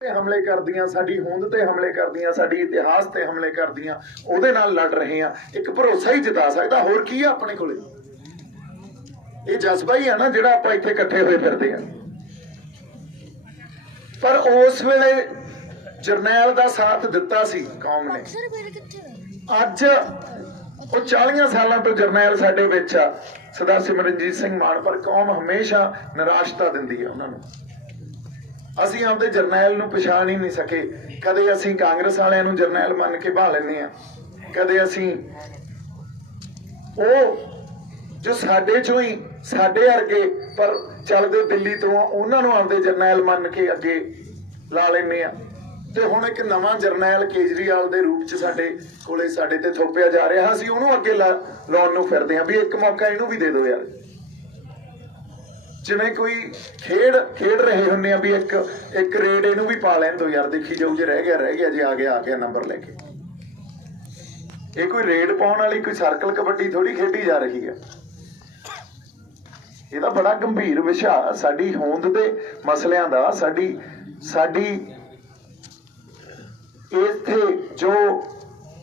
हमले करदियां, साडी होंद ते हमले करदियां, साडी इतिहास ते हमले करदियां, ओहदे नाल लड़ रहे हैं। एक भरोसा ही जिता सकदा, होर की है अपने कोले? ये जज्बा ही है ना जिहड़ा आपां इत्थे इकट्ठे होए फिरदे हैं। पर उस वेले जरनैल दा साथ दिता सी कौम ने। अज वो 40 सालों तो जरनैल साडे विच आ, सरदार सिमरनजीत सिंह मान, पर कौम हमेशा निराशता दिंदी है उन्होंने। ਅਸੀਂ ਆਪਦੇ ਜਰਨੈਲ ਨੂੰ ਪਛਾਣ ਹੀ ਨਹੀਂ ਸਕੇ। ਕਦੇ ਅਸੀਂ ਕਾਂਗਰਸ ਵਾਲਿਆਂ ਨੂੰ ਜਰਨੈਲ ਮੰਨ ਕੇ ਭਾ ਲੈਂਦੇ ਆ, ਕਦੇ ਅਸੀਂ ਉਹ ਜੋ ਸਾਡੇ ਚੋਂ ਹੀ ਸਾਡੇ ਵਰਗੇ ਪਰ ਚੱਲਦੇ ਦਿੱਲੀ ਤੋਂ ਉਹਨਾਂ ਨੂੰ ਆਪਦੇ ਜਰਨੈਲ ਮੰਨ ਕੇ ਅੱਗੇ ਲਾ ਲੈਂਦੇ ਆ। ਤੇ ਹੁਣ ਇੱਕ ਨਵਾਂ ਜਰਨੈਲ ਕੇਜਰੀਵਾਲ ਦੇ ਰੂਪ 'ਚ ਸਾਡੇ ਕੋਲੇ ਸਾਡੇ ਤੇ ਥੋਪਿਆ ਜਾ ਰਿਹਾ, ਅਸੀਂ ਉਹਨੂੰ ਅੱਗੇ ਲਾਉਣ ਨੂੰ ਫਿਰਦੇ ਆ ਵੀ ਇੱਕ ਮੌਕਾ ਇਹਨੂੰ ਵੀ ਦੇ ਦਿਓ ਯਾਰ। ਜਿਵੇਂ ਕੋਈ ਖੇਡ ਰਹੇ ਹੁੰਦੇ ਆ ਵੀ ਇੱਕ ਰੇਡ ਇਹਨੂੰ ਵੀ ਪਾ ਲੈਣ ਦੋ ਯਾਰ, ਦੇਖੀ ਜਾਊ, ਜੇ ਰਹਿ ਗਿਆ ਜੇ ਆ ਗਿਆ ਨੰਬਰ ਲੈ ਕੇ। ਇਹ ਕੋਈ ਰੇਡ ਪਾਉਣ ਵਾਲੀ ਕੋਈ ਸਰਕਲ ਕਬੱਡੀ ਥੋੜੀ ਖੇਡੀ ਜਾ ਰਹੀ ਹੈ। ਇਹਦਾ ਬੜਾ ਗੰਭੀਰ ਵਿਸ਼ਾ ਸਾਡੀ ਹੋਂਦ ਦੇ ਮਸਲਿਆਂ ਦਾ, ਸਾਡੀ ਇੱਥੇ ਜੋ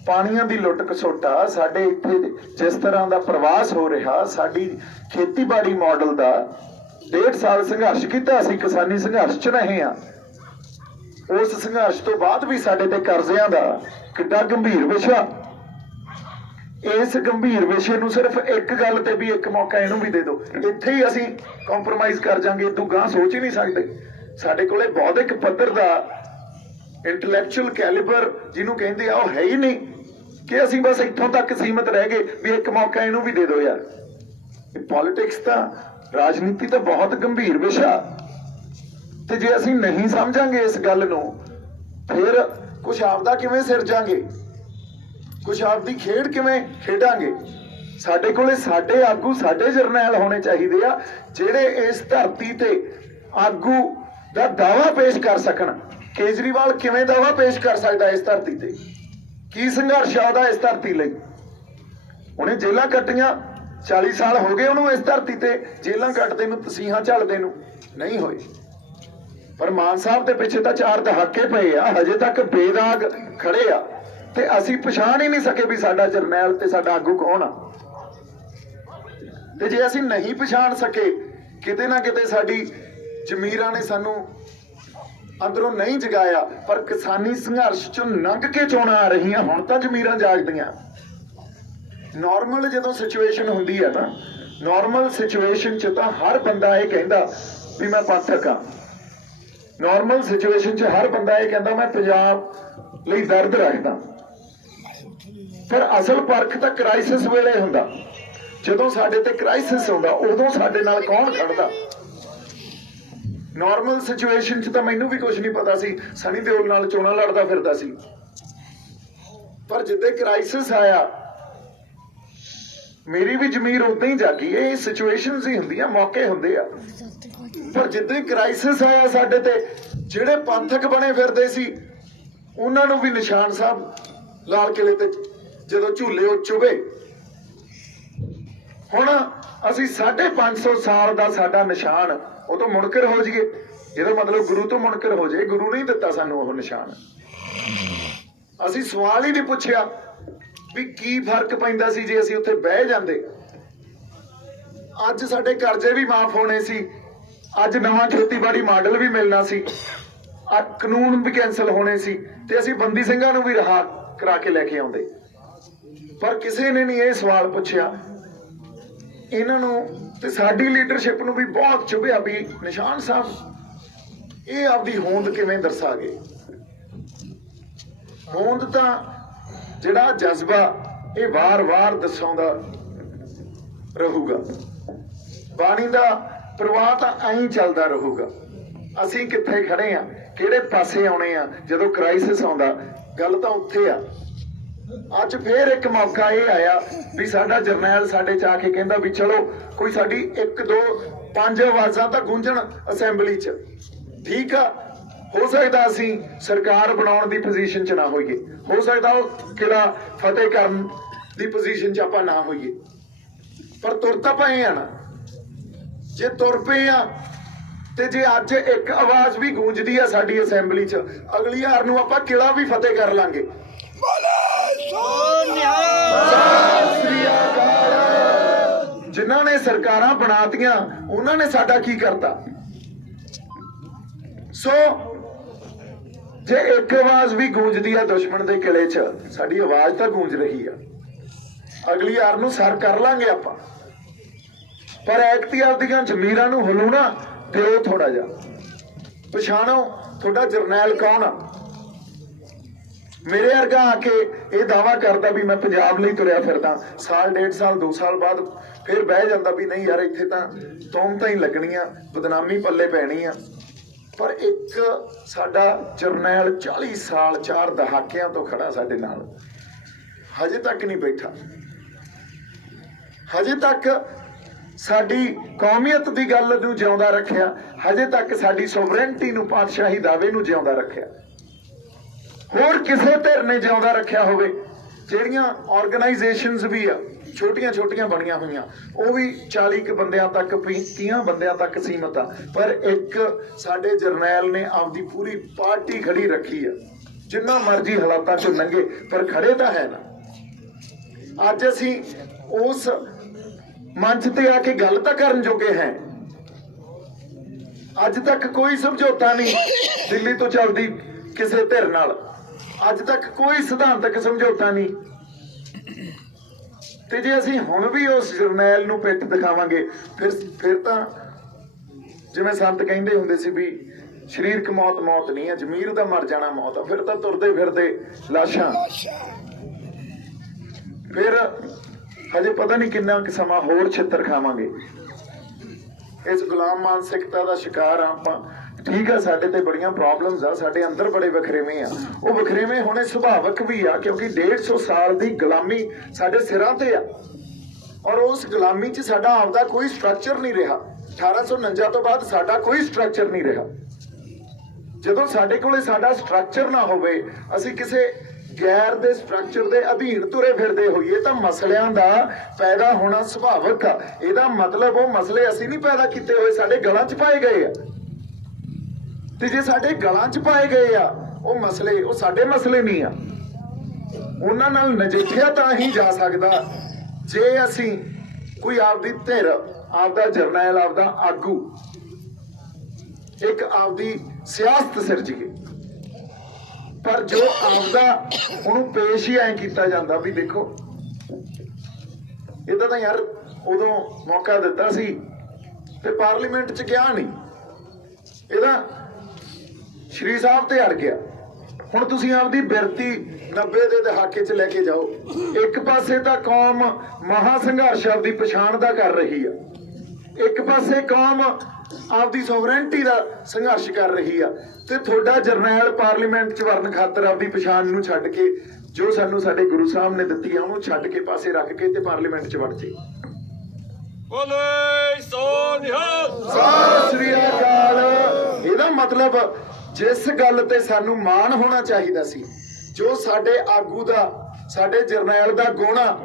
ਪਾਣੀਆਂ ਦੀ ਲੁੱਟ ਖਸੁੱਟਾ, ਸਾਡੇ ਇੱਥੇ ਜਿਸ ਤਰ੍ਹਾਂ ਦਾ ਪ੍ਰਵਾਸ ਹੋ ਰਿਹਾ, ਸਾਡੀ ਖੇਤੀਬਾੜੀ ਮਾਡਲ ਦਾ 1.5 ਸਾਲ ਸੰਘਰਸ਼ ਕੀਤਾ, ਅਸੀਂ ਕਿਸਾਨੀ ਸੰਘਰਸ਼ 'ਚ ਰਹੇ ਹਾਂ। ਉਸ ਸੰਘਰਸ਼ ਤੋਂ ਬਾਅਦ ਵੀ ਸਾਡੇ ਤੇ ਕਰਜ਼ਿਆਂ ਦਾ ਕਿੱਡਾ ਗੰਭੀਰ ਵਿਸ਼ਾ। ਇਸ ਗੰਭੀਰ ਵਿਸ਼ੇ ਨੂੰ ਸਿਰਫ ਇੱਕ ਗੱਲ ਤੇ ਵੀ ਇੱਕ ਮੌਕਾ ਇਹਨੂੰ ਵੀ ਦੇ ਦਿਓ, ਇੱਥੇ ਹੀ ਅਸੀਂ ਕੰਪਰੋਮਾਈਜ਼ ਕਰ ਜਾਾਂਗੇ, ਇਦੋਂ ਗਾਂ ਸੋਚ ਹੀ ਨਹੀਂ ਸਕਦੇ। ਸਾਡੇ ਕੋਲੇ ਬੌਧਿਕ ਪੱਧਰ ਦਾ ਇੰਟੈਲੈਕਚੁਅਲ ਕੈਲੀਬਰ ਜਿਹਨੂੰ ਕਹਿੰਦੇ ਆ ਉਹ ਹੈ ਹੀ ਨਹੀਂ ਕਿ ਅਸੀਂ ਬਸ ਇੱਥੋਂ ਤੱਕ ਸੀਮਤ ਰਹਿ ਗਏ ਵੀ ਇੱਕ ਮੌਕਾ ਇਹਨੂੰ ਵੀ ਦੇ ਦਿਓ ਯਾਰ। ਇਹ ਪੋਲਿਟਿਕਸ ਤਾਂ, ਰਾਜਨੀਤੀ ਤਾਂ ਬਹੁਤ ਗੰਭੀਰ ਵਿਸ਼ਾ, ਤੇ ਜੇ ਅਸੀਂ ਨਹੀਂ ਸਮਝਾਂਗੇ ਇਸ ਗੱਲ ਨੂੰ ਫਿਰ ਕੁਛ ਆਪਦਾ ਕਿਵੇਂ ਸਿਰਜਾਂਗੇ, ਕੁਛ ਆਪਦੀ ਖੇਡ ਕਿਵੇਂ ਖੇਡਾਂਗੇ। ਸਾਡੇ ਕੋਲੇ ਸਾਡੇ ਆਗੂ, ਸਾਡੇ ਜਰਨੈਲ ਹੋਣੇ ਚਾਹੀਦੇ ਆ ਜਿਹੜੇ ਇਸ ਧਰਤੀ ਤੇ ਆਗੂ ਦਾ ਦਾਅਵਾ ਪੇਸ਼ ਕਰ ਸਕਣ। ਕੇਜਰੀਵਾਲ ਕਿਵੇਂ ਦਾਅਵਾ ਪੇਸ਼ ਕਰ ਸਕਦਾ ਇਸ ਧਰਤੀ ਤੇ? ਕੀ ਸੰਘਰਸ਼ ਆ ਉਹਦਾ ਇਸ ਧਰਤੀ ਲਈ? ਉਹਨੇ ਜੇਲਾਂ ਕੱਟੀਆਂ, 40 ਸਾਲ ਹੋ ਗਏ ਉਹਨੂੰ ਇਸ ਧਰਤੀ ਤੇ ਜੇਲਾਂ ਕੱਟਦੇ ਨੂੰ, ਤਸੀਹਾਂ ਝੱਲਦੇ ਨੂੰ ਨਹੀਂ ਹੋਏ। ਪਰ ਮਾਨ ਸਾਹਿਬ ਦੇ ਪਿੱਛੇ ਤਾਂ 4 ਦਹਾਕੇ ਪਏ ਆ, ਹਜੇ ਤੱਕ ਬੇਦਾਗ ਖੜੇ ਆ, ਤੇ ਅਸੀਂ ਪਛਾਣ ਹੀ ਨਹੀਂ ਸਕੇ ਵੀ ਸਾਡਾ ਜਰਨੈਲ ਤੇ ਸਾਡਾ ਆਗੂ ਕੌਣ ਆ। ਤੇ ਜੇ ਅਸੀਂ ਨਹੀਂ ਪਛਾਣ ਸਕੇ, ਕਿਤੇ ਨਾ ਕਿਤੇ ਸਾਡੀ ਜ਼ਮੀਰਾਂ ਨੇ ਸਾਨੂੰ ਅੰਦਰੋਂ ਨਹੀਂ ਜਗਾਇਆ। ਪਰ ਕਿਸਾਨੀ ਸੰਘਰਸ਼ ਚੋਂ ਲੰਘ ਕੇ ਚੋਣਾਂ ਆ ਰਹੀਆਂ, ਹੁਣ ਤਾਂ ਜ਼ਮੀਰਾਂ ਜਾਗਦੀਆਂ। ਨੋਰਮਲ ਜਦੋਂ ਸਿਚੁਏਸ਼ਨ ਹੁੰਦੀ ਹੈ ਨਾ, ਨੋਰਮਲ ਸਿਚੁਏਸ਼ਨ 'ਚ ਤਾਂ ਹਰ ਬੰਦਾ ਇਹ ਕਹਿੰਦਾ ਵੀ ਮੈਂ ਪਾਠਕ ਹਾਂ। ਨੋਰਮਲ ਸਿਚੁਏਸ਼ਨ 'ਚ ਹਰ ਬੰਦਾ ਇਹ ਕਹਿੰਦਾ ਮੈਂ ਪੰਜਾਬ ਲਈ ਦਰਦ ਰੱਖਦਾ। ਪਰ ਅਸਲ ਪਰਖ ਤਾਂ ਕ੍ਰਾਈਸਿਸ ਵੇਲੇ ਹੁੰਦਾ। ਜਦੋਂ ਸਾਡੇ ਤੇ ਕ੍ਰਾਈਸਿਸ ਹੁੰਦਾ ਉਦੋਂ ਸਾਡੇ ਨਾਲ ਕੌਣ ਖੜਦਾ। ਨੋਰਮਲ ਸਿਚੁਏਸ਼ਨ 'ਚ ਤਾਂ ਮੈਨੂੰ ਵੀ ਕੁਝ ਨਹੀਂ ਪਤਾ ਸੀ, ਸਨੀ ਦਿਓਲ ਨਾਲ ਚੋਣਾਂ ਲੜਦਾ ਫਿਰਦਾ ਸੀ। ਪਰ ਜਿੱਦੇ ਕ੍ਰਾਈਸਿਸ ਆਇਆ ਮੇਰੀ ਵੀ ਜ਼ਮੀਰ ਉਦਾਂ ਹੀ ਜਾਗੀ। ਇਹ ਸਿਚੁਏਸ਼ਨਸ ਹੀ ਹੁੰਦੀਆਂ, ਮੌਕੇ ਹੁੰਦੇ ਆ। ਪਰ ਜਿੱਦੇ ਕ੍ਰਾਈਸਿਸ ਆਇਆ ਸਾਡੇ ਤੇ, ਜਿਹੜੇ ਪੰਥਕ ਬਣੇ ਫਿਰਦੇ ਸੀ ਉਹਨਾਂ ਨੂੰ ਵੀ ਨਿਸ਼ਾਨ ਸਾਹਿਬ ਲਾਲ ਕਿਲੇ ਤੇ ਜਦੋਂ ਝੂਲੇ ਉਹ ਚੁਭੇ। ਹੁਣ ਅਸੀਂ 550 ਸਾਲ ਦਾ ਸਾਡਾ ਨਿਸ਼ਾਨ, ਉਹ ਤੋਂ ਮੁਨਕਰ ਹੋ ਜਾਈਏ, ਇਹਦਾ ਮਤਲਬ ਗੁਰੂ ਤੋਂ ਮੁਨਕਰ ਹੋ ਜਾਏ। ਗੁਰੂ ਨਹੀਂ ਦਿੱਤਾ ਸਾਨੂੰ ਉਹ ਨਿਸ਼ਾਨ। ਅਸੀਂ ਸਵਾਲ ਹੀ ਨਹੀਂ ਪੁੱਛਿਆ ਵੀ ਕੀ ਫਰਕ ਪੈਂਦਾ ਸੀ ਜੇ ਅਸੀਂ ਉੱਥੇ ਬਹਿ ਜਾਂਦੇ। ਅੱਜ ਸਾਡੇ ਕਰਜ਼ੇ ਵੀ ਮਾਫ ਹੋਣੇ ਸੀ, ਅੱਜ ਨਵਾਂ ਖੇਤੀਬਾੜੀ ਮਾਡਲ ਵੀ ਮਿਲਣਾ ਸੀ, ਕਾਨੂੰਨ ਵੀ ਕੈਂਸਲ ਹੋਣੇ ਸੀ, ਤੇ ਅਸੀਂ ਬੰਦੀ ਸਿੰਘਾਂ ਨੂੰ ਵੀ ਰਿਹਾ ਕਰਾ ਕੇ ਲੈ ਕੇ ਆਉਂਦੇ। ਪਰ ਕਿਸੇ ਨੇ ਨਹੀਂ ਇਹ ਸਵਾਲ ਪੁੱਛਿਆ। ਇਹਨਾਂ ਨੂੰ ਤੇ ਸਾਡੀ ਲੀਡਰਸ਼ਿਪ ਨੂੰ ਵੀ ਬਹੁਤ ਚੁਭਿਆ ਵੀ ਨਿਸ਼ਾਨ ਸਾਹਿਬ ਇਹ ਆਪਦੀ ਹੋਂਦ ਕਿਵੇਂ ਦਰਸਾ ਗਏ। ਹੋਂਦ ਤਾਂ ਜਿਹੜਾ ਜਜ਼ਬਾ ਇਹ ਵਾਰ-ਵਾਰ ਦਰਸਾਉਂਦਾ ਰਹੂਗਾ। ਬਾਣੀ ਦਾ ਪ੍ਰਵਾਹ ਤਾਂ ਐਂ ਚੱਲਦਾ ਰਹੂਗਾ। ਅਸੀਂ ਕਿੱਥੇ ਖੜੇ ਆ, ਕਿਹੜੇ ਪਾਸੇ ਆਉਣੇ ਆ ਜਦੋਂ ਕ੍ਰਾਈਸਿਸ ਆਉਂਦਾ, ਗੱਲ ਤਾਂ ਉੱਥੇ ਆ। ਅੱਜ ਫੇਰ ਇੱਕ ਮੌਕਾ ਇਹ ਆਇਆ ਵੀ ਸਾਡਾ ਜਰਨੈਲ ਸਾਡੇ 'ਚ ਆ ਕੇ ਕਹਿੰਦਾ ਵੀ ਚਲੋ ਕੋਈ ਸਾਡੀ 1 2 5 ਆਵਾਜ਼ਾਂ ਤਾਂ ਗੂੰਜਣ ਅਸੈਂਬਲੀ 'ਚ। ਠੀਕ ਆ, ਹੋ ਸਕਦਾ ਅਸੀਂ ਸਰਕਾਰ ਬਣਾਉਣ ਦੀ ਪੋਜੀਸ਼ਨ 'ਚ ਨਾ ਹੋਈਏ, ਹੋ ਸਕਦਾ ਉਹ ਕਿਹੜਾ ਫਤਿਹ ਕਰਨ ਦੀ ਪੋਜੀਸ਼ਨ 'ਚ ਆਪਾਂ ਨਾ ਹੋਈਏ, ਪਰ ਤੁਰ ਤਾਂ ਪਏ ਆ ਨਾ। ਜੇ ਤੁਰ ਪਏ ਆ ਤੇ ਜੇ ਅੱਜ ਇੱਕ ਆਵਾਜ਼ ਵੀ ਗੂੰਜਦੀ ਆ ਸਾਡੀ ਅਸੈਂਬਲੀ 'ਚ, ਅਗਲੀ ਵਾਰ ਨੂੰ ਆਪਾਂ ਕਿਲਾ ਵੀ ਫਤਿਹ ਕਰ ਲਾਂਗੇ। ਜਿਨ੍ਹਾਂ ਨੇ ਸਰਕਾਰਾਂ ਬਣਾਤੀਆਂ ਉਹਨਾਂ ਨੇ ਸਾਡਾ ਕੀ ਕਰਤਾ? ਸੋ ਜੇ ਇੱਕ ਆਵਾਜ਼ ਵੀ ਗੂੰਜਦੀ ਆ ਦੁਸ਼ਮਣ ਦੇ ਕਿਲੇ 'ਚ, ਸਾਡੀ ਆਵਾਜ਼ ਤਾਂ ਗੂੰਜ ਰਹੀ ਆ, ਅਗਲੀ ਵਾਰ ਨੂੰ ਸਰ ਕਰ ਲਾਂਗੇ ਆਪਾਂ। ਪਰ ਐਕਤੀ ਆਪਦੀਆਂ ਜ਼ਮੀਰਾਂ ਨੂੰ ਹਲੂਣਾ ਦਿਓ ਥੋੜਾ ਜਿਹਾ, ਪਛਾਣੋ ਤੁਹਾਡਾ ਜਰਨੈਲ ਕੌਣ ਆ। ਮੇਰੇ ਵਰਗਾ ਆ ਕੇ ਇਹ ਦਾਵਾ ਕਰਦਾ ਵੀ ਮੈਂ ਪੰਜਾਬ ਲਈ ਤੁਰਿਆ ਫਿਰਦਾ, ਸਾਲ 1.5 ਸਾਲ 2 ਸਾਲ ਬਾਅਦ ਫਿਰ ਬਹਿ ਜਾਂਦਾ ਵੀ ਨਹੀਂ ਯਾਰ ਇੱਥੇ ਤਾਂ ਤੋਹਮਤਾਂ ਹੀ ਲੱਗਣੀਆਂ, ਬਦਨਾਮੀ ਪੱਲੇ ਪੈਣੀ ਆ। ਪਰ ਇੱਕ ਸਾਡਾ ਜਰਨੈਲ 40 ਸਾਲ 4 ਦਹਾਕਿਆਂ ਤੋਂ ਖੜਾ ਸਾਡੇ ਨਾਲ, ਹਜੇ ਤੱਕ ਨਹੀਂ ਬੈਠਾ, ਹਜੇ ਤੱਕ ਸਾਡੀ ਕੌਮੀਅਤ ਦੀ ਗੱਲ ਨੂੰ ਜਿਉਂਦਾ ਰੱਖਿਆ, ਹਜੇ ਤੱਕ ਸਾਡੀ ਸੋਵਰੇਨਟੀ ਨੂੰ, ਪਾਤਸ਼ਾਹੀ ਦਾਅਵੇ ਨੂੰ ਜਿਉਂਦਾ ਰੱਖਿਆ। ਹੋਰ ਕਿਸੇ ਧਿਰ ਨੇ ਜਿਉਂਦਾ ਰੱਖਿਆ ਹੋਵੇ? ਜਿਹੜੀਆਂ ਆਰਗੇਨਾਈਜੇਸ਼ਨਸ ਵੀ ਆ ਛੋਟੀਆਂ ਛੋਟੀਆਂ ਬਣੀਆਂ ਹੋਈਆਂ, ਉਹ ਵੀ 40 ਕੁ ਬੰਦਿਆਂ ਤੱਕ 30 ਬੰਦਿਆਂ ਤੱਕ ਸੀਮਤ ਆ, ਪਰ ਇੱਕ ਸਾਡੇ ਜਰਨੈਲ ਨੇ ਆਪਦੀ ਪੂਰੀ ਪਾਰਟੀ ਖੜੀ ਰੱਖੀ ਆ। ਜਿੰਨਾ ਮਰਜ਼ੀ ਹਾਲਾਤਾਂ 'ਚ ਲੰਘੇ ਪਰ ਖੜੇ ਤਾਂ ਹੈ ਨਾ। ਅੱਜ ਅਸੀਂ ਉਸ ਮੰਚ ਤੇ ਆ ਕੇ ਗੱਲ ਤਾਂ ਕਰਨ ਜੋਗੇ ਹੈ। ਅੱਜ ਤੱਕ ਕੋਈ ਸਮਝੌਤਾ ਨਹੀਂ ਦਿੱਲੀ ਤੋਂ ਚੱਲਦੀ ਕਿਸੇ ਧਿਰ ਨਾਲ, ਅੱਜ ਤੱਕ ਕੋਈ ਸਿਧਾਂਤਕ ਸਮਝੌਤਾ ਨਹੀਂ। ਤੇ ਜੇ ਅਸੀਂ ਹੁਣ ਵੀ ਉਸ ਜਰਨੈਲ ਨੂੰ ਪਿੱਠ ਦਿਖਾਵਾਂਗੇ, ਫਿਰ ਤਾਂ ਜਿਵੇਂ ਸੰਤ ਕਹਿੰਦੇ ਹੁੰਦੇ ਸੀ ਵੀ ਸਰੀਰਕ ਮੌਤ ਮੌਤ ਨਹੀਂ ਹੈ, ਜ਼ਮੀਰ ਦਾ ਮਰ ਜਾਣਾ ਮੌਤ ਆ। ਫਿਰ ਤਾਂ ਤੁਰਦੇ ਫਿਰਦੇ ਲਾਸ਼ਾਂ। ਫਿਰ ਹਜੇ ਪਤਾ ਨਹੀਂ ਕਿੰਨਾ ਕੁ ਸਮਾਂ ਹੋਰ ਛਿੱਤਰ ਖਾਵਾਂਗੇ। ਇਸ ਗੁਲਾਮ ਮਾਨਸਿਕਤਾ ਦਾ ਸ਼ਿਕਾਰ ਆ ਆਪਾਂ। ਠੀਕ ਆ, ਸਾਡੇ ਤੇ ਬੜੀਆਂ ਪ੍ਰੋਬਲਮਸ ਆ, ਸਾਡੇ ਅੰਦਰ ਬੜੇ ਵਖਰੇਵੇਂ ਆ। ਉਹ ਵਖਰੇਵੇਂ ਹੋਣੇ ਸੁਭਾਵਿਕ ਵੀ ਆ, ਕਿਉਂਕਿ 150 ਸਾਲ ਦੀ ਗੁਲਾਮੀ ਸਾਡੇ ਸਿਰਾਂ ਤੇ ਆ, ਔਰ ਉਸ ਗੁਲਾਮੀ 'ਚ ਸਾਡਾ ਆਪਦਾ ਕੋਈ ਸਟਰਕਚਰ ਨਹੀਂ ਰਿਹਾ। 1849 ਤੋਂ ਬਾਅਦ ਸਾਡਾ ਕੋਈ ਸਟਰਕਚਰ ਨਹੀਂ ਰਿਹਾ। ਜਦੋਂ ਸਾਡੇ ਕੋਲੇ ਸਾਡਾ ਸਟਰਕਚਰ ਨਾ ਹੋਵੇ, ਅਸੀਂ ਕਿਸੇ ਗੈਰ ਦੇ ਸਟਰਕਚਰ ਦੇ ਅਧੀਨ ਤੁਰੇ ਫਿਰਦੇ ਹੋਈਏ, ਤਾਂ ਮਸਲਿਆਂ ਦਾ ਪੈਦਾ ਹੋਣਾ ਸੁਭਾਵਿਕ ਆ। ਇਹਦਾ ਮਤਲਬ ਉਹ ਮਸਲੇ ਅਸੀਂ ਨਹੀਂ ਪੈਦਾ ਕੀਤੇ ਹੋਏ, ਸਾਡੇ ਗਲਾਂ 'ਚ ਪਾਏ ਗਏ ਆ। ਤੇ ਜੇ ਸਾਡੇ ਗਲਾਂ 'ਚ ਪਾਏ ਗਏ ਆ ਉਹ ਮਸਲੇ, ਉਹ ਸਾਡੇ ਮਸਲੇ ਨਹੀਂ ਆ। ਉਹਨਾਂ ਨਾਲ ਨਜਿੱਠਿਆ ਤਾਂ ਹੀ ਜਾ ਸਕਦਾ ਜੇ ਅਸੀਂ ਕੋਈ ਆਪਦੀ ਧਿਰ, ਆਪਦਾ ਜਰਨੈਲ, ਆਪਦਾ ਆਗੂ, ਇੱਕ ਆਪਦੀ ਸਿਆਸਤ ਸਿਰਜੀਏ। ਪਰ ਜੋ ਆਪਦਾ ਉਹਨੂੰ ਪੇਸ਼ ਹੀ ਐਂ ਕੀਤਾ ਜਾਂਦਾ ਵੀ ਦੇਖੋ ਇਹਦਾ ਤਾਂ ਯਾਰ ਉਦੋਂ ਮੌਕਾ ਦਿੱਤਾ ਸੀ ਤੇ ਪਾਰਲੀਮੈਂਟ 'ਚ ਗਿਆ ਨਹੀਂ, ਇਹਦਾ ਸ਼੍ਰੀ ਸਾਹਿਬ ਤੇ ਅੜ ਗਿਆ। ਹੁਣ ਤੁਸੀਂ ਆਪਦੀ ਬਿਰਤੀ 90 ਦੇ ਦਹਾਕੇ 'ਚ ਲੈ ਕੇ ਜਾਓ। ਇੱਕ ਪਾਸੇ ਤਾਂ ਕੌਮ ਮਹਾ ਸੰਘਰਸ਼ ਆਪਦੀ ਪਛਾਣ ਦਾ ਕਰ ਰਹੀ ਆ, ਇੱਕ ਪਾਸੇ ਕੌਮ ਆਪਦੀ ਸੋਵਰੇਨਟੀ ਦਾ ਸੰਘਰਸ਼ ਕਰ ਰਹੀ ਆ, ਤੇ ਤੁਹਾਡਾ ਜਰਨੈਲ ਪਾਰਲੀਮੈਂਟ 'ਚ ਵੜਨ ਖਾਤਰ ਆਪਦੀ ਪਛਾਣ ਨੂੰ ਛੱਡ ਕੇ, ਜੋ ਸਾਨੂੰ ਸਾਡੇ ਗੁਰੂ ਸਾਹਿਬ ਨੇ ਦਿੱਤੀ ਆ, ਉਹਨੂੰ ਛੱਡ ਕੇ ਪਾਸੇ ਰੱਖ ਕੇ ਤੇ ਪਾਰਲੀਮੈਂਟ 'ਚ ਵੜ ਜੇ। ਬੋਲੇ ਸੋ ਨਿਹਾਲ, ਸਤਿ ਸ੍ਰੀ ਅਕਾਲ। ਇਹਦਾ ਮਤਲਬ ਜਿਸ ਗੱਲ ਤੇ ਸਾਨੂੰ ਮਾਣ ਹੋਣਾ ਚਾਹੀਦਾ ਸੀ, ਜੋ ਸਾਡੇ ਆਗੂ ਦਾ, ਸਾਡੇ ਜਰਨੈਲ ਦਾ ਗੁਣ ਆ,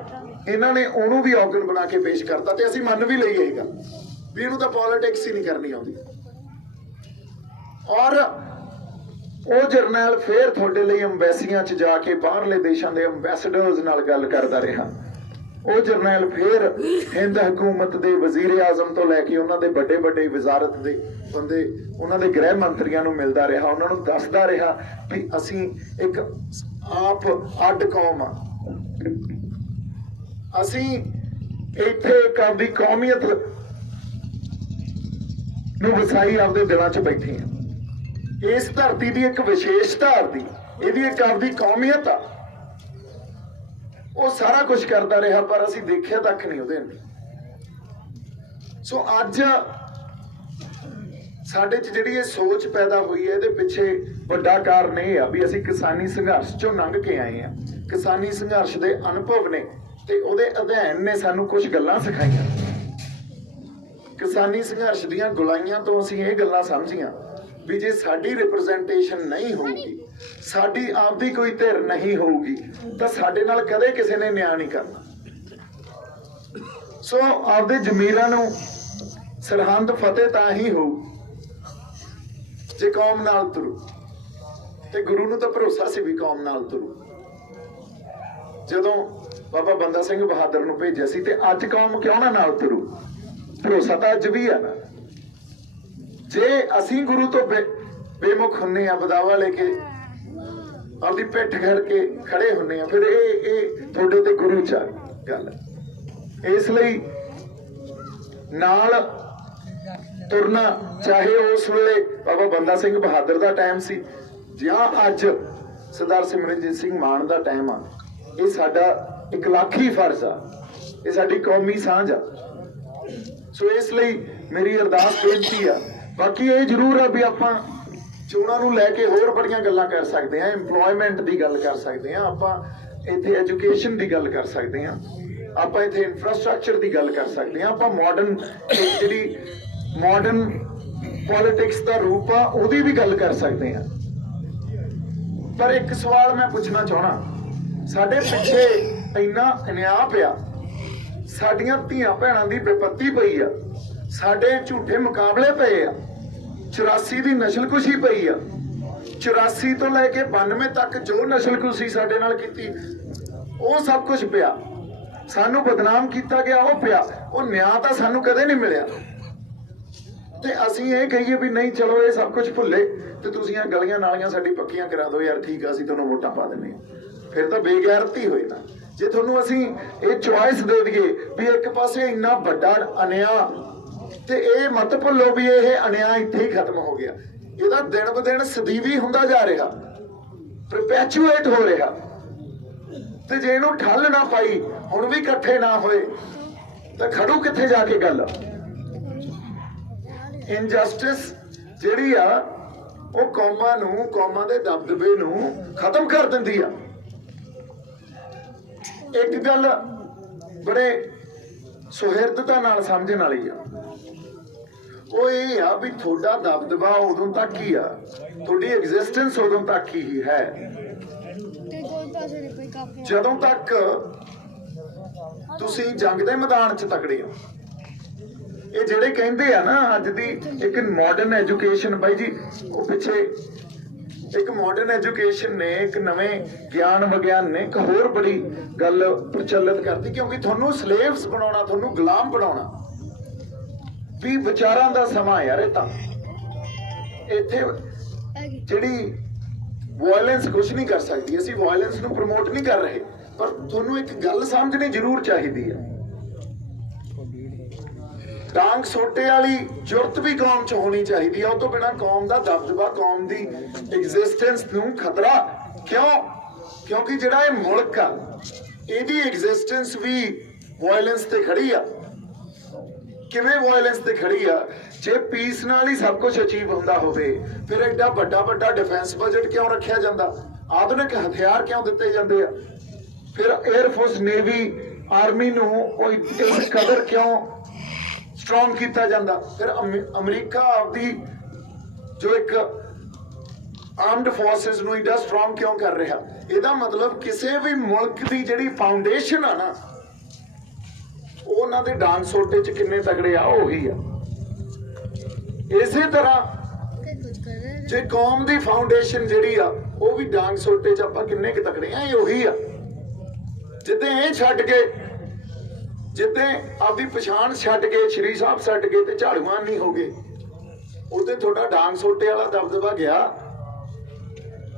ਇਹਨਾਂ ਨੇ ਉਹਨੂੰ ਵੀ ਔਗਣ ਬਣਾ ਕੇ ਪੇਸ਼ ਕਰਤਾ। ਤੇ ਅਸੀਂ ਮੰਨ ਵੀ ਲਈ ਇਹ ਗੱਲ ਵੀ ਇਹਨੂੰ ਤਾਂ ਪੋਲਿਟਿਕਸ ਹੀ ਨਹੀਂ ਕਰਨੀ ਆਉਂਦੀ। ਔਰ ਉਹ ਜਰਨੈਲ ਫੇਰ ਤੁਹਾਡੇ ਲਈ ਅੰਬੈਸੀਆਂ 'ਚ ਜਾ ਕੇ ਬਾਹਰਲੇ ਦੇਸ਼ਾਂ ਦੇ ਅੰਬੈਸਡਰਸ ਨਾਲ ਗੱਲ ਕਰਦਾ ਰਿਹਾ। ਉਹ ਜਰਨੈਲ ਫੇਰ ਹਿੰਦ ਹਕੂਮਤ ਦੇ ਵਜ਼ੀਰ ਆਜ਼ਮ ਤੋਂ ਲੈ ਕੇ ਉਹਨਾਂ ਦੇ ਵੱਡੇ ਵੱਡੇ ਵਜ਼ਾਰਤ ਦੇ ਬੰਦੇ, ਉਹਨਾਂ ਦੇ ਗ੍ਰਹਿ ਮੰਤਰੀਆਂ ਨੂੰ ਮਿਲਦਾ ਰਿਹਾ, ਉਹਨਾਂ ਨੂੰ ਦੱਸਦਾ ਰਿਹਾ ਵੀ ਅਸੀਂ ਇੱਕ ਆਪ ਅੱਡ ਕੌਮ ਆ, ਅਸੀਂ ਇੱਥੇ ਇੱਕ ਆਪਦੀ ਕੌਮੀਅਤ ਨੂੰ ਵਸਾਈ ਆਪਦੇ ਦਿਲਾਂ 'ਚ ਬੈਠੇ ਆ। ਇਸ ਧਰਤੀ ਦੀ ਇੱਕ ਵਿਸ਼ੇਸ਼ਤਾ ਆਪਦੀ, ਇਹਦੀ ਇੱਕ ਆਪਦੀ ਕੌਮੀਅਤ ਆ। ਉਹ ਸਾਰਾ ਕੁਝ ਕਰਦਾ ਰਿਹਾ ਪਰ ਅਸੀਂ ਦੇਖਿਆ ਤੱਕ ਨਹੀਂ ਉਹਦੇ। ਸੋ ਅੱਜ ਸਾਡੇ 'ਚ ਜਿਹੜੀ ਇਹ ਸੋਚ ਪੈਦਾ ਹੋਈ ਹੈ, ਇਹਦੇ ਪਿੱਛੇ ਵੱਡਾ ਕਾਰਨ ਇਹ ਆ ਵੀ ਅਸੀਂ ਕਿਸਾਨੀ ਸੰਘਰਸ਼ 'ਚੋਂ ਲੰਘ ਕੇ ਆਏ ਆ। ਕਿਸਾਨੀ ਸੰਘਰਸ਼ ਦੇ ਅਨੁਭਵ ਨੇ ਤੇ ਉਹਦੇ ਅਧਿਐਨ ਨੇ ਸਾਨੂੰ ਕੁਝ ਗੱਲਾਂ ਸਿਖਾਈਆਂ। ਕਿਸਾਨੀ ਸੰਘਰਸ਼ ਦੀਆਂ ਗੁਲਾਈਆਂ ਤੋਂ ਅਸੀਂ ਇਹ ਗੱਲਾਂ ਸਮਝੀਆਂ ਵੀ ਜੇ ਸਾਡੀ ਰਿਪਰੈਜ਼ੈਂਟੇਸ਼ਨ ਨਹੀਂ ਹੋਊਗੀ, ਸਾਡੀ ਆਪਦੀ ਕੋਈ ਧਿਰ ਨਹੀਂ ਹੋਊਗੀ, ਤਾਂ ਸਾਡੇ ਨਾਲ ਕਦੇ ਕਿਸੇ ਨੇ ਨਿਆਂ ਨਹੀਂ ਕਰਨਾ। ਸੋ ਆਪਦੇ ਜ਼ਮੀਰਾਂ ਨੂੰ ਸਰਹੰਦ ਫਤਿਹ ਤਾਂ ਹੀ ਹੋਊ ਜੇ ਕੌਮ ਨਾਲ ਤੁਰੂ, ਤੇ ਗੁਰੂ ਨੂੰ ਤਾਂ ਭਰੋਸਾ ਸੀ ਵੀ ਕੌਮ ਨਾਲ ਤੁਰੂ। ਜਦੋਂ ਬਾਬਾ ਬੰਦਾ ਸਿੰਘ ਬਹਾਦਰ ਨੂੰ ਭੇਜਿਆ ਸੀ, ਤੇ ਅੱਜ ਕੌਮ ਕਿਉਂ ਨਾ ਨਾਲ ਤੁਰੂ? ਭਰੋਸਾ ਤਾਂ ਅੱਜ ਵੀ ਆ ਨਾ। ਜੇ ਅਸੀਂ ਗੁਰੂ ਤੋਂ ਬੇਮੁਖ ਹੁੰਨੇ ਆ, ਬਦਾਵਾ ਲੈ ਕੇ ਆਪਦੀ ਪਿੱਠ ਘੜ ਕੇ ਖੜੇ ਹੁੰਨੇ ਆ, ਫਿਰ ਇਹ ਤੁਹਾਡੇ ਤੇ ਗੁਰੂ ਚ ਗੱਲ। ਇਸ ਲਈ ਨਾਲ ਤੁਰਨਾ, ਚਾਹੇ ਉਸ ਵੇਲੇ ਬਾਬਾ ਬੰਦਾ ਸਿੰਘ ਬਹਾਦਰ ਦਾ ਟਾਈਮ ਸੀ ਜਾਂ ਅੱਜ ਸਰਦਾਰ ਸਿਮਰਨਜੀਤ ਸਿੰਘ ਮਾਨ ਦਾ ਟਾਈਮ ਆ, ਇਹ ਸਾਡਾ ਇਕਲਾਖੀ ਫਰਜ਼ ਆ, ਇਹ ਸਾਡੀ ਕੌਮੀ ਸਾਂਝ ਆ। ਸੋ ਇਸ ਲਈ ਮੇਰੀ ਅਰਦਾਸ ਬੇਨਤੀ ਆ। ਬਾਕੀ ਇਹ ਜ਼ਰੂਰ ਆ ਵੀ ਆਪਾਂ ਚੋਣਾਂ ਨੂੰ ਲੈ ਕੇ ਹੋਰ ਬੜੀਆਂ ਗੱਲਾਂ ਕਰ ਸਕਦੇ ਹਾਂ, ਇੰਪਲੋਇਮੈਂਟ ਦੀ ਗੱਲ ਕਰ ਸਕਦੇ ਹਾਂ, ਆਪਾਂ ਇੱਥੇ ਐਜੂਕੇਸ਼ਨ ਦੀ ਗੱਲ ਕਰ ਸਕਦੇ ਹਾਂ, ਆਪਾਂ ਇੱਥੇ ਇਨਫਰਾਸਟ੍ਰਕਚਰ ਦੀ ਗੱਲ ਕਰ ਸਕਦੇ ਹਾਂ, ਆਪਾਂ ਮਾਡਰਨ ਜਿਹੜੀ ਮਾਡਰਨ ਪੋਲਿਟਿਕਸ ਦਾ ਰੂਪ ਆ ਉਹਦੀ ਵੀ ਗੱਲ ਕਰ ਸਕਦੇ ਹਾਂ। ਪਰ ਇੱਕ ਸਵਾਲ ਮੈਂ ਪੁੱਛਣਾ ਚਾਹਣਾ, ਸਾਡੇ ਪਿੱਛੇ ਇੰਨਾ ਅਨਿਆਂ ਪਿਆ, ਸਾਡੀਆਂ ਧੀਆਂ ਭੈਣਾਂ ਦੀ ਵਿਪੱਤੀ ਪਈ ਆ, ਸਾਡੇ ਝੂਠੇ ਮੁਕਾਬਲੇ ਪਏ ਆ, 84 ਦੀ ਨਸਲਕੁਸ਼ੀ ਪਈ ਆ, 84 ਤੋਂ ਲੈ ਕੇ 92 ਤੱਕ ਜੋ ਨਸਲਕੁਸ਼ੀ ਸਾਡੇ ਨਾਲ ਕੀਤੀ ਉਹ ਸਭ ਕੁਝ ਪਿਆ, ਸਾਨੂੰ ਬਦਨਾਮ ਕੀਤਾ ਗਿਆ ਉਹ ਪਿਆ, ਉਹ ਨਿਆਂ ਤਾਂ ਸਾਨੂੰ ਕਦੇ ਨਹੀਂ ਮਿਲਿਆ। ਤੇ ਅਸੀਂ ਇਹ ਕਹੀਏ ਵੀ ਨਹੀਂ ਚਲੋ ਇਹ ਸਭ ਕੁਝ ਭੁੱਲੇ ਤੇ ਤੁਸੀਂ ਇਹ ਗਲੀਆਂ ਨਾਲੀਆਂ ਸਾਡੀ ਪੱਕੀਆਂ ਕਰਾ ਦਿਓ ਯਾਰ, ਠੀਕ ਆ ਅਸੀਂ ਤੁਹਾਨੂੰ ਵੋਟਾਂ ਪਾ ਦਿੰਦੇ ਹਾਂ, ਫਿਰ ਤਾਂ ਬੇਗੈਰਤੀ ਹੋਏ ਨਾ। ਜੇ ਤੁਹਾਨੂੰ ਅਸੀਂ ਇਹ ਚੁਆਇਸ ਦੇ ਦਈਏ ਵੀ ਇੱਕ ਪਾਸੇ ਇੰਨਾ ਵੱਡਾ ਅਨਿਆਂ, ਤੇ ਇਹ ਮਤ ਭੁੱਲੋ ਵੀ ਇਹ ਅਨਿਆਂ ਇੱਥੇ ਹੀ ਖਤਮ ਹੋ ਗਿਆ, ਇਹਦਾ ਦਿਨ ਬ ਦਿਨ ਸਦੀਵੀ ਹੁੰਦਾ ਜਾ ਰਿਹਾ, ਪਰਪੈਚੁਏਟ ਹੋ ਰਿਹਾ। ਤੇ ਜੇ ਇਹਨੂੰ ਠੱਲ ਨਾ ਪਾਈ, ਹੁਣ ਵੀ ਇਕੱਠੇ ਨਾ ਹੋਏ ਤਾਂ ਖੜੂ ਕਿੱਥੇ ਜਾ ਕੇ ਗੱਲ? ਇਨਜਸਟਿਸ ਜਿਹੜੀ ਆ ਉਹ ਕੌਮਾਂ ਨੂੰ, ਕੌਮਾਂ ਦੇ ਦਬਦਬੇ ਨੂੰ ਖਤਮ ਕਰ ਦਿੰਦੀ ਆ। ਇੱਕ ਗੱਲ ਬੜੇ ਸੁਹਿਰਦਤਾ ਨਾਲ ਸਮਝਣ ਵਾਲੀ ਆ, ਉਹ ਇਹ ਆ ਵੀ ਤੁਹਾਡਾ ਦਬਦਬਾ ਉਦੋਂ ਤੱਕ ਹੀ ਆ, ਤੁਹਾਡੀ ਐਗਜ਼ਿਸਟੈਂਸ ਉਦੋਂ ਤੱਕ ਹੀ ਹੈ ਜਦੋਂ ਤੱਕ ਤੁਸੀਂ ਜੰਗ ਦੇ ਮੈਦਾਨ 'ਚ ਤਕੜੇ ਹੋ। ਇਹ ਜਿਹੜੇ ਕਹਿੰਦੇ ਆ ਨਾ ਅੱਜ ਦੀ ਇੱਕ ਮਾਡਰਨ ਐਜੂਕੇਸ਼ਨ, ਬਾਈ ਜੀ ਉਹ ਪਿੱਛੇ ਇੱਕ ਮਾਡਰਨ ਐਜੂਕੇਸ਼ਨ ਨੇ, ਇੱਕ ਨਵੇਂ ਗਿਆਨ ਵਿਗਿਆਨ ਨੇ ਇੱਕ ਹੋਰ ਬੜੀ ਗੱਲ ਪ੍ਰਚਲਿਤ ਕਰਤੀ, ਕਿਉਂਕਿ ਤੁਹਾਨੂੰ ਸਲੇਵਸ ਬਣਾਉਣਾ, ਤੁਹਾਨੂੰ ਗੁਲਾਮ ਬਣਾਉਣਾ ਵੀ ਵਿਚਾਰਾਂ ਦਾ ਸਮਾਂ ਯਾਰ। ਇਹ ਤਾਂ ਇੱਥੇ ਜਿਹੜੀ ਵਾਇਲੈਂਸ ਕੁਝ ਨਹੀਂ ਕਰ ਸਕਦੀ, ਅਸੀਂ ਵਾਇਲੈਂਸ ਨੂੰ ਪ੍ਰਮੋਟ ਨਹੀਂ ਕਰ ਰਹੇ, ਪਰ ਤੁਹਾਨੂੰ ਇੱਕ ਗੱਲ ਸਮਝਣੀ ਜ਼ਰੂਰ ਚਾਹੀਦੀ ਹੈ, ਡਾਂਗ ਸੋਟੇ ਵਾਲੀ ਜੁਰਤ ਵੀ ਕੌਮ 'ਚ ਹੋਣੀ ਚਾਹੀਦੀ ਹੈ। ਉਹ ਤੋਂ ਬਿਨਾਂ ਕੌਮ ਦਾ ਦਬਦਬਾ, ਕੌਮ ਦੀ ਐਗਜ਼ਿਸਟੈਂਸ ਨੂੰ ਖਤਰਾ। ਕਿਉਂ? ਕਿਉਂਕਿ ਜਿਹੜਾ ਇਹ ਮੁਲਕ ਆ ਇਹਦੀ ਐਗਜ਼ਿਸਟੈਂਸ ਵੀ ਵਾਇਲੈਂਸ ਤੇ ਖੜੀ ਆ। ਕਿਵੇਂ ਵਾਇਲੈਂਸ ਤੇ ਖੜੀ ਆ? ਜੇ ਪੀਸ ਨਾਲ ਹੀ ਸਭ ਕੁਝ ਅਚੀਵ ਹੁੰਦਾ ਹੋਵੇ, ਫਿਰ ਐਡਾ ਵੱਡਾ ਡਿਫੈਂਸ ਬਜਟ ਕਿਉਂ ਰੱਖਿਆ ਜਾਂਦਾ? ਆਧੁਨਿਕ ਹਥਿਆਰ ਕਿਉਂ ਦਿੱਤੇ ਜਾਂਦੇ ਆ? ਫਿਰ 에ਅਰ ਫੋਰਸ, ਨੇਵੀ, ਆਰਮੀ ਨੂੰ ਇਸ ਕਦਰ ਕਿਉਂ ਸਟਰੋਂਗ ਕੀਤਾ ਜਾਂਦਾ? ਫਿਰ ਅਮਰੀਕਾ ਆਪਦੀ ਜੋ ਇੱਕ ਆਰਮਡ ਫੋਰਸਿਸ ਨੂੰ ਏਡਾ ਸਟਰੋਂਗ ਕਿਉਂ ਕਰ ਰਿਹਾ? ਇਹਦਾ ਮਤਲਬ ਕਿਸੇ ਵੀ ਮੁਲਕ ਦੀ ਜਿਹੜੀ ਫਾਊਂਡੇਸ਼ਨ ਆ ਨਾ, ਉਹਨਾਂ ਦੇ ਡਾਂਗ ਸੋਟੇ 'ਚ ਕਿੰਨੇ ਤਗੜੇ ਆ, ਉਹੀ ਆ। ਇਸੇ ਤਰ੍ਹਾਂ ਜੇ ਕੌਮ ਦੀ ਫਾਊਂਡੇਸ਼ਨ ਜਿਹੜੀ ਆ ਉਹ ਵੀ ਡਾਂਗ ਸੋਟੇ 'ਚ ਆਪਾਂ ਕਿੰਨੇ ਕੁ ਤਕੜੇ ਆ, ਇਹ ਉਹੀ ਆ। ਜਿੱਦਾਂ ਇਹ ਛੱਡ ਕੇ, ਜਿੱਦਾਂ ਆਪਦੀ ਪਛਾਣ ਛੱਡ ਕੇ, ਸ਼੍ਰੀ ਸਾਹਿਬ ਛੱਡ ਕੇ ਤੇ ਝਾੜੂਆਂ ਨਹੀਂ ਹੋ ਗਏ, ਉਹਦੇ ਤੁਹਾਡਾ ਡਾਂਗ ਸੋਟੇ ਵਾਲਾ ਦਬਦਬਾ ਗਿਆ,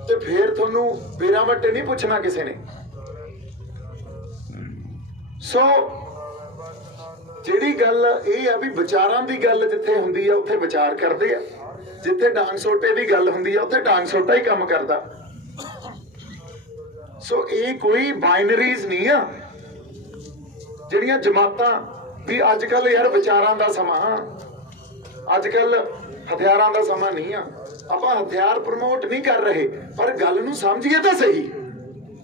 ਤੇ ਫੇਰ ਤੁਹਾਨੂੰ ਬੇਰਾ ਵੱਟੇ ਨਹੀਂ ਪੁੱਛਣਾ ਕਿਸੇ ਨੇ। ਸੋ ਜਿਹੜੀ ਗੱਲ ਇਹ ਆ ਵੀ ਵਿਚਾਰਾਂ ਦੀ ਗੱਲ ਜਿੱਥੇ ਹੁੰਦੀ ਆ ਉੱਥੇ ਵਿਚਾਰ ਕਰਦੇ ਆ, ਜਿੱਥੇ ਡਾਂਗ ਸੋਟੇ ਦੀ ਗੱਲ ਹੁੰਦੀ ਆ ਉੱਥੇ ਡਾਂਗ ਸੋਟਾ ਹੀ ਕੰਮ ਕਰਦਾ। ਸੋ ਇਹ ਕੋਈ ਬਾਈਨਰੀਜ਼ ਨਹੀਂ ਆ ਜਿਹੜੀਆਂ ਜਮਾਤਾਂ ਵੀ ਅੱਜ ਕੱਲ ਯਾਰ ਵਿਚਾਰਾਂ ਦਾ ਸਮਾਂ, ਅੱਜ ਕੱਲ ਹਥਿਆਰਾਂ ਦਾ ਸਮਾਂ ਨਹੀਂ ਆ। ਆਪਾਂ ਹਥਿਆਰ ਪ੍ਰਮੋਟ ਨਹੀਂ ਕਰ ਰਹੇ, ਪਰ ਗੱਲ ਨੂੰ ਸਮਝੀਏ ਤਾਂ ਸਹੀ।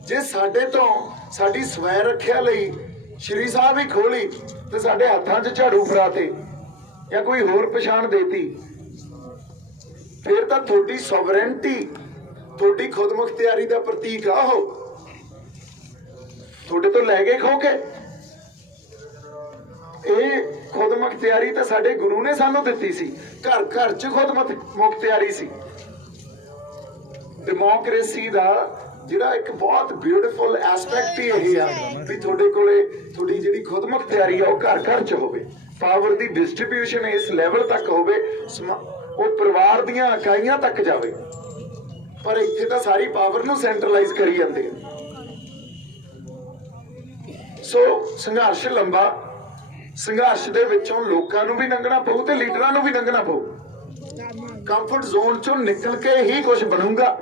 ਜੇ ਸਾਡੇ ਤੋਂ ਸਾਡੀ ਸਵੈ ਰੱਖਿਆ ਲਈ ਸ਼੍ਰੀ ਸਾਹਿਬ ਹੀ ਖੋਲੀ ਤੇ ਸਾਡੇ ਹੱਥਾਂ 'ਚ ਝਾੜੂ ਫੜਾਤੇ ਜਾਂ ਕੋਈ ਹੋਰ ਪਛਾਣ ਦੇਤੀ, ਫਿਰ ਤਾਂ ਤੁਹਾਡੀ ਸੋਵਰੈਂਟੀ, ਤੁਹਾਡੀ ਖੁਦਮੁਖਤਿਆਰੀ ਦਾ ਪ੍ਰਤੀਕ ਆ ਉਹ, ਤੁਹਾਡੇ ਤੋਂ ਲੈ ਕੇ ਖੋ ਕੇ। ਇਹ ਖੁਦਮੁਖਤਿਆਰੀ ਤਾਂ ਸਾਡੇ ਗੁਰੂ ਨੇ ਸਾਨੂੰ ਦਿੱਤੀ ਸੀ, ਘਰ ਘਰ 'ਚ ਖੁਦਮੁਖਤਿਆਰੀ ਸੀ। ਡੈਮੋਕ੍ਰੇਸੀ ਦਾ ਜਿਹੜਾ ਇੱਕ ਬਹੁਤ ਬਿਊਟੀਫੁਲ ਐਸਪੈਕਟ ਹੀ ਇਹ ਆ ਵੀ ਤੁਹਾਡੇ ਕੋਲੇ ਤੁਹਾਡੀ ਜਿਹੜੀ ਖੁਦਮੁਖਤਿਆਰੀ ਆ ਉਹ ਘਰ ਘਰ ਚ ਹੋਵੇ, ਪਾਵਰ ਦੀ ਡਿਸਟ੍ਰੀਬਿਊਸ਼ਨ ਇਸ ਲੈਵਲ ਤੱਕ ਹੋਵੇ, ਉਹ ਪਰਿਵਾਰ ਦੀਆਂ ਇਕਾਈਆਂ ਤੱਕ ਜਾਵੇ। ਪਰ ਇੱਥੇ ਤਾਂ ਸਾਰੀ ਪਾਵਰ ਨੂੰ ਸੈਂਟਰਲਾਈਜ਼ ਕਰੀ ਜਾਂਦੇ ਆ। ਸੋ ਸੰਘਰਸ਼ ਲੰਬਾ, ਸੰਘਰਸ਼ ਦੇ ਵਿੱਚੋਂ ਲੋਕਾਂ ਨੂੰ ਵੀ ਲੰਘਣਾ ਪਊ ਤੇ ਲੀਡਰਾਂ ਨੂੰ ਵੀ ਲੰਘਣਾ ਪਊ। ਕੰਫਰਟ ਜ਼ੋਨ ਚੋਂ ਨਿਕਲ ਕੇ ਹੀ ਕੁਝ ਬਣੂਗਾ।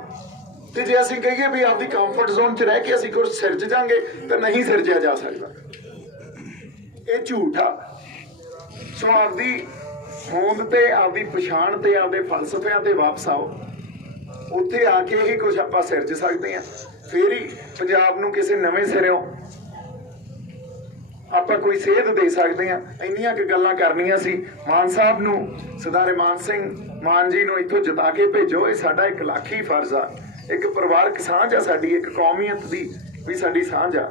ਤੇ ਜੇ ਅਸੀਂ ਕਹੀਏ ਵੀ ਆਪਦੀ ਕੰਫਰਟ ਜ਼ੋਨ 'ਚ ਰਹਿ ਕੇ ਅਸੀਂ ਕੁਝ ਸਿਰਜ ਜਾਾਂਗੇ ਤਾਂ ਨਹੀਂ ਸਿਰਜਿਆ ਜਾ ਸਕਦਾ, ਇਹ ਝੂਠ ਆ। ਸੋ ਆਪਦੀ ਹੋਂਦ ਤੇ ਆਪਦੀ ਪਛਾਣ ਤੇ ਆਪਦੇ ਫਲਸਫਿਆਂ ਤੇ ਵਾਪਸ ਆਓ, ਉੱਥੇ ਆ ਕੇ ਹੀ ਕੁਝ ਆਪਾਂ ਸਿਰਜ ਸਕਦੇ ਹਾਂ। ਫੇਰ ਹੀ ਪੰਜਾਬ ਨੂੰ ਕਿਸੇ ਨਵੇਂ ਸਿਰਿਓਂ ਆਪਾਂ ਕੋਈ ਸੇਧ ਦੇ ਸਕਦੇ ਹਾਂ। ਇੰਨੀਆਂ ਕੁ ਗੱਲਾਂ ਕਰਨੀਆਂ ਸੀ। ਮਾਨ ਸਾਹਿਬ ਨੂੰ, ਸਰਦਾਰ ਮਾਨ ਸਿੰਘ ਮਾਨ ਜੀ ਨੂੰ ਇੱਥੋਂ ਜਿਤਾ ਕੇ ਭੇਜੋ, ਇਹ ਸਾਡਾ ਇੱਕ ਲਾਖੀ ਫਰਜ਼ ਆ। ਇੱਕ ਪਰਿਵਾਰਕ ਸਾਂਝ ਆ ਸਾਡੀ, ਇੱਕ ਕੌਮੀਅਤ ਦੀ ਵੀ ਸਾਡੀ ਸਾਂਝ ਆ।